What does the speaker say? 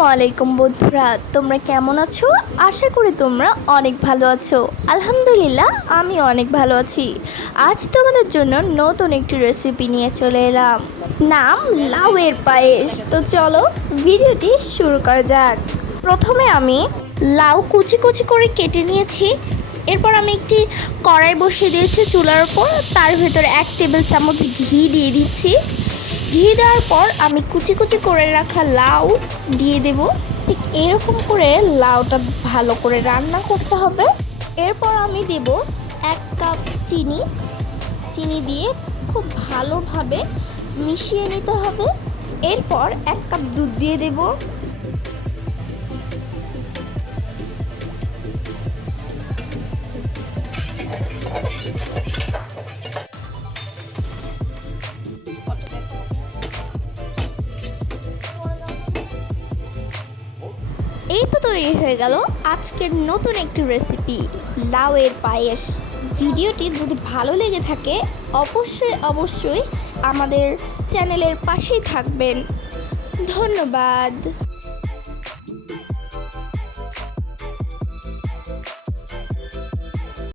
আসসালামু আলাইকুম বন্ধুরা, তোমরা কেমন আছো? আশা করি তোমরা অনেক ভালো আছো। আলহামদুলিল্লাহ আমি অনেক ভালো আছি। আজ তোমাদের জন্য নতুন একটি রেসিপি নিয়ে চলে এলাম, নাম লাউয়ের পায়েস। তো চলো ভিডিওটি শুরু করা যাক। প্রথমে আমি লাউ কুচি কুচি করে কেটে নিয়েছি। এরপর আমি একটি কড়াই বসিয়ে দিয়েছি চুলার উপর। তার ভেতরে 1 টেবিল চামচ ঘি দিয়ে দিচ্ছি। ঘি দেওয়ার পর আমি কুচি কুচি করে রাখা লাউ দিয়ে দেব। ঠিক এরকম করে লাউটা ভালো করে রান্না করতে হবে। এরপর আমি দেব 1 কাপ চিনি। চিনি দিয়ে খুব ভালোভাবে মিশিয়ে নিতে হবে। এরপর 1 কাপ দুধ দিয়ে দেব। এই তো তৈরি হয়ে গেল আজকের নতুন একটি রেসিপি, লাউয়ের পায়েস। ভিডিওটি যদি ভালো লেগে থাকে অবশ্যই আমাদের চ্যানেলের পাশেই থাকবেন। ধন্যবাদ।